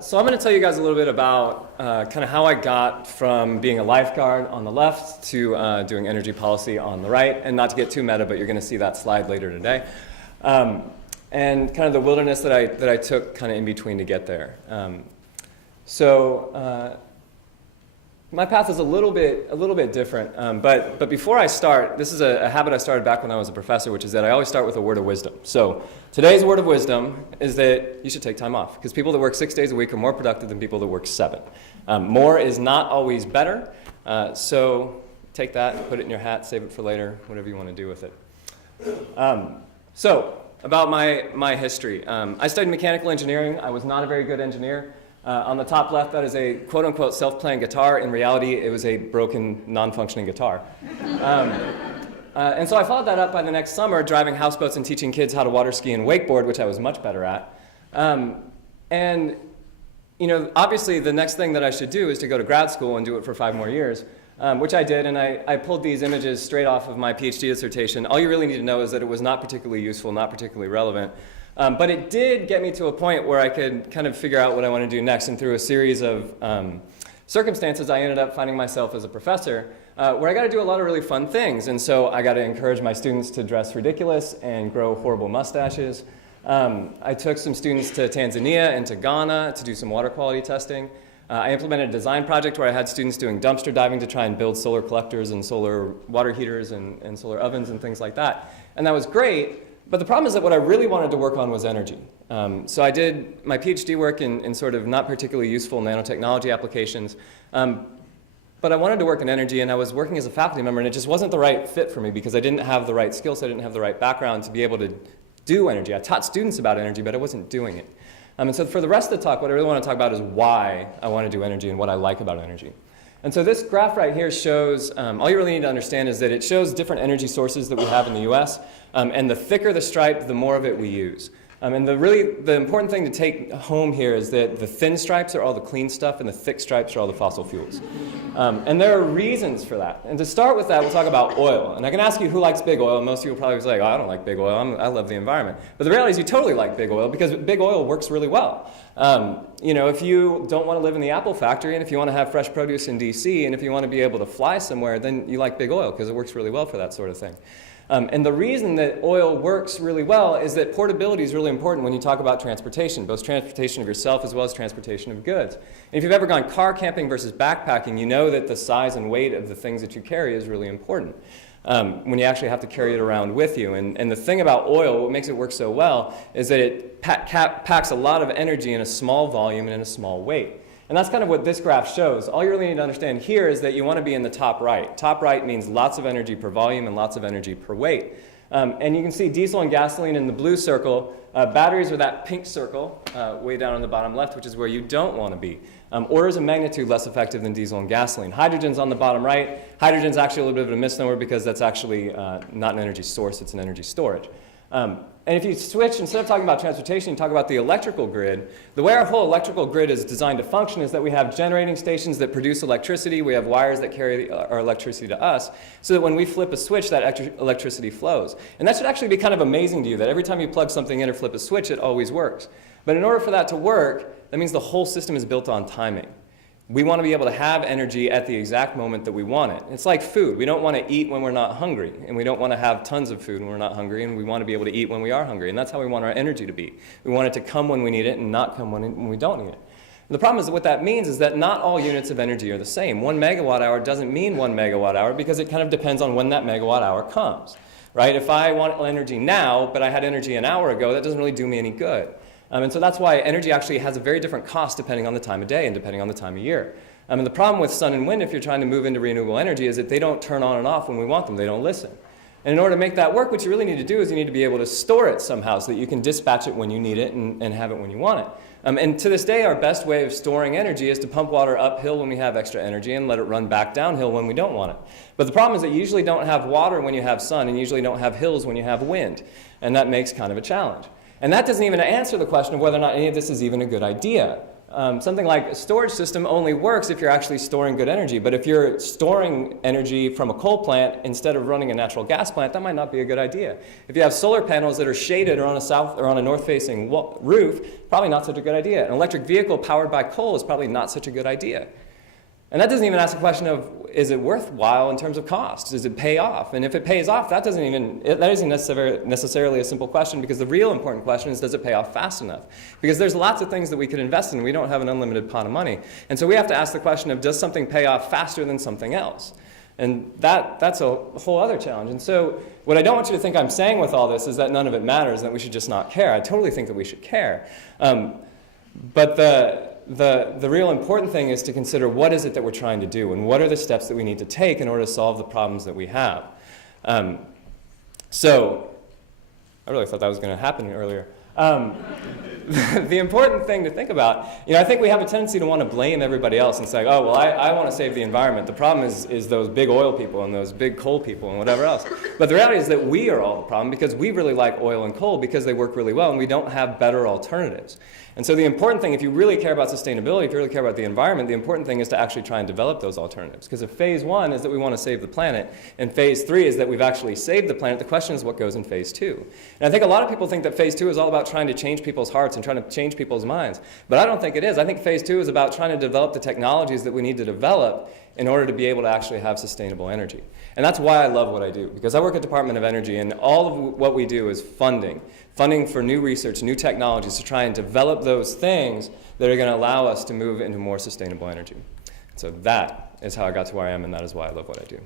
So I'm going to tell you guys a little bit about kind of how I got from being a lifeguard on the left to doing energy policy on the right, and not to get too meta, but you're going to see that slide later today. And kind of the wilderness that I took kind of in between to get there. My path is a little bit different, but before I start, this is a habit I started back when I was a professor, which is that I always start with a word of wisdom. So today's word of wisdom is that you should take time off, because people that work 6 days a week are more productive than people that work 7. More is not always better, so take that, put it in your hat, save it for later, whatever you want to do with it. So about my history. I studied mechanical engineering. I was not a very good engineer. On the top left, that is a quote-unquote self-playing guitar. In reality, it was a broken, non-functioning guitar. And so I followed that up by the next summer, driving houseboats and teaching kids how to water ski and wakeboard, which I was much better at. And you know, obviously, the next thing that I should do is to go to grad school and do it for 5 more years, which I did. And I pulled these images straight off of my PhD dissertation. All you really need to know is that it was not particularly useful, not particularly relevant. But it did get me to a point where I could kind of figure out what I want to do next. And through a series of circumstances, I ended up finding myself as a professor, where I got to do a lot of really fun things. And so I got to encourage my students to dress ridiculous and grow horrible mustaches. I took some students to Tanzania and to Ghana to do some water quality testing. I implemented a design project where I had students doing dumpster diving to try and build solar collectors and solar water heaters and solar ovens and things like that. And that was great. But the problem is that what I really wanted to work on was energy. So I did my PhD work in sort of not particularly useful nanotechnology applications. But I wanted to work in energy, and I was working as a faculty member, and it just wasn't the right fit for me because I didn't have the right skills, I didn't have the right background to be able to do energy. I taught students about energy, but I wasn't doing it. And so for the rest of the talk, what I really want to talk about is why I want to do energy and what I like about energy. And so this graph right here shows, all you really need to understand is that it shows different energy sources that we have in the US, and the thicker the stripe, the more of it we use. And the important thing to take home here is that the thin stripes are all the clean stuff, and the thick stripes are all the fossil fuels. And there are reasons for that. And to start with that, we'll talk about oil. And I can ask you who likes big oil, and most of you will probably say, oh, I don't like big oil, I love the environment. But the reality is you totally like big oil, because big oil works really well. You know, if you don't want to live in the Apple factory, and if you want to have fresh produce in DC, and if you want to be able to fly somewhere, then you like big oil, because it works really well for that sort of thing. And the reason that oil works really well is that portability is really important when you talk about transportation, both transportation of yourself as well as transportation of goods. And if you've ever gone car camping versus backpacking, you know that the size and weight of the things that you carry is really important when you actually have to carry it around with you. And the thing about oil, what makes it work so well, is that it packs a lot of energy in a small volume and in a small weight. And that's kind of what this graph shows. All you really need to understand here is that you want to be in the top right. Top right means lots of energy per volume and lots of energy per weight. And you can see diesel and gasoline in the blue circle. Batteries are that pink circle way down on the bottom left, which is where you don't want to be. Orders of magnitude less effective than diesel and gasoline. Hydrogen's on the bottom right. Hydrogen's actually a little bit of a misnomer because that's actually not an energy source, it's an energy storage. And if you switch, instead of talking about transportation, you talk about the electrical grid. The way our whole electrical grid is designed to function is that we have generating stations that produce electricity. We have wires that carry our electricity to us, so that when we flip a switch, that electricity flows. And that should actually be kind of amazing to you, that every time you plug something in or flip a switch, it always works. But in order for that to work, that means the whole system is built on timing. We want to be able to have energy at the exact moment that we want it. It's like food. We don't want to eat when we're not hungry, and we don't want to have tons of food when we're not hungry, and we want to be able to eat when we are hungry. And that's how we want our energy to be. We want it to come when we need it and not come when we don't need it. And the problem is that what that means is that not all units of energy are the same. 1 megawatt hour doesn't mean 1 megawatt hour because it kind of depends on when that megawatt hour comes, right? If I want energy now, but I had energy an hour ago, that doesn't really do me any good. And so that's why energy actually has a very different cost depending on the time of day and depending on the time of year. And the problem with sun and wind, if you're trying to move into renewable energy, is that they don't turn on and off when we want them. They don't listen. And in order to make that work, what you really need to do is you need to be able to store it somehow so that you can dispatch it when you need it and have it when you want it. And to this day, our best way of storing energy is to pump water uphill when we have extra energy and let it run back downhill when we don't want it. But the problem is that you usually don't have water when you have sun, and you usually don't have hills when you have wind. And that makes kind of a challenge. And that doesn't even answer the question of whether or not any of this is even a good idea. Something like a storage system only works if you're actually storing good energy. But if you're storing energy from a coal plant instead of running a natural gas plant, that might not be a good idea. If you have solar panels that are shaded or on a south or on a north-facing roof, probably not such a good idea. An electric vehicle powered by coal is probably not such a good idea. And that doesn't even ask the question of, is it worthwhile in terms of cost? Does it pay off? And if it pays off, that isn't necessarily a simple question, because the real important question is, does it pay off fast enough? Because there's lots of things that we could invest in. We don't have an unlimited pot of money. And so we have to ask the question of, does something pay off faster than something else? And that's a whole other challenge. And so what I don't want you to think I'm saying with all this is that none of it matters and that we should just not care. I totally think that we should care. But the real important thing is to consider, what is it that we're trying to do, and what are the steps that we need to take in order to solve the problems that we have. So I really thought that was going to happen earlier. The important thing to think about, I think we have a tendency to want to blame everybody else and say, oh, well, I want to save the environment. The problem is those big oil people and those big coal people and whatever else. But the reality is that we are all the problem, because we really like oil and coal because they work really well and we don't have better alternatives. And so the important thing, if you really care about sustainability, if you really care about the environment, the important thing is to actually try and develop those alternatives. Because if phase 1 is that we want to save the planet, and phase 3 is that we've actually saved the planet, the question is what goes in phase 2. And I think a lot of people think that phase 2 is all about trying to change people's hearts and trying to change people's minds. But I don't think it is. I think phase 2 is about trying to develop the technologies that we need to develop in order to be able to actually have sustainable energy. And that's why I love what I do, because I work at the Department of Energy, and all of what we do is funding for new research, new technologies to try and develop those things that are going to allow us to move into more sustainable energy. So that is how I got to where I am, and that is why I love what I do.